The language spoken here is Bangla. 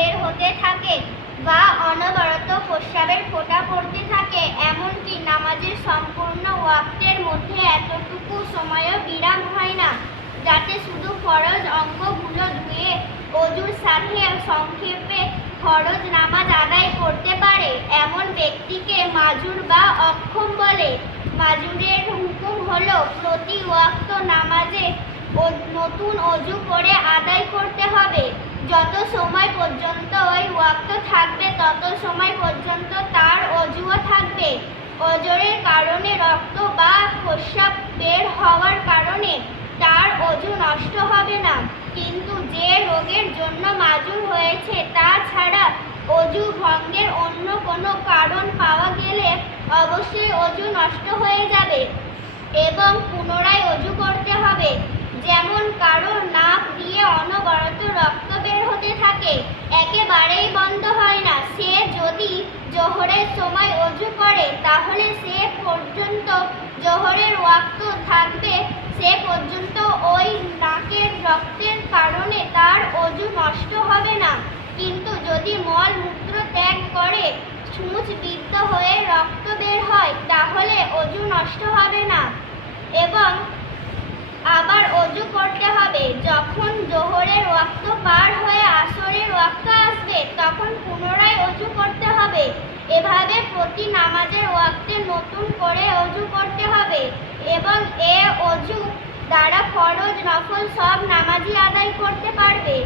বের হতে থাকে বা অনবরত প্রস্রাবের ফোঁটা পড়তে থাকে, এমনকি নামাজের সম্পূর্ণ ওয়াক্তের মধ্যে এতটুকু সময়ও বিরাম হয় না, যাতে শুধু ফরজ অঙ্গগুলো ধুয়ে অজুর সাথে সংক্ষেপে ফরজ নামাজ আদায় করতে পারে, এমন ব্যক্তিকে মাজুর বা অক্ষম বলে। মাজুরের হুকুম হলো প্রতি ওয়াক্ত নামাজে নতুন অজু করে আদায় করতে হবে। যত সময় পর্যন্ত ওই ওয়াক্ত থাকবে, তত সময় পর্যন্ত তার অজুও থাকবে। অজরের কারণে রক্ত বা প্রস্রাব বের হওয়ার কারণে তার অজু নষ্ট হবে না। কিন্তু যে রোগের জন্য মাজুর হয়েছে, তা ছাড়া অজু ভঙ্গের অন্য কোনো কারণ পাওয়া গেলে অবশ্যই অজু নষ্ট হয়ে যাবে এবং পুনরায় অজু করতে হবে যেমন কারও নাক দিয়ে অনবরত রক্ত বের হতে থাকে একেবারেই বন্ধ হয় না সে যদি জোহরের সময় অজু করে, তাহলে সে পর্যন্ত জোহরের ওয়াক্ত থাকবে। সে পর্যন্ত ওই নাকের রক্তের কারণে তার অজু নষ্ট হবে না। কিন্তু যদি মল মূত্র ত্যাগ করে, সূচ বিদ্ধ হয়ে রক্ত বের হয়, তাহলে অজু নষ্ট হবে না। এবং আবার অজু করতে হবে যখন জোহরের ওয়াক্ত পার হয়ে আসরের ওয়াক্ত আসবে তখন পুনরায় অজু করতে হবে এভাবে প্রতি নামাজের ওয়াক্তে নতুন করে অজু করতে হবে এবং এ অজু দ্বারা ফরজ নফল সব নামাজই আদায় করতে পারবে।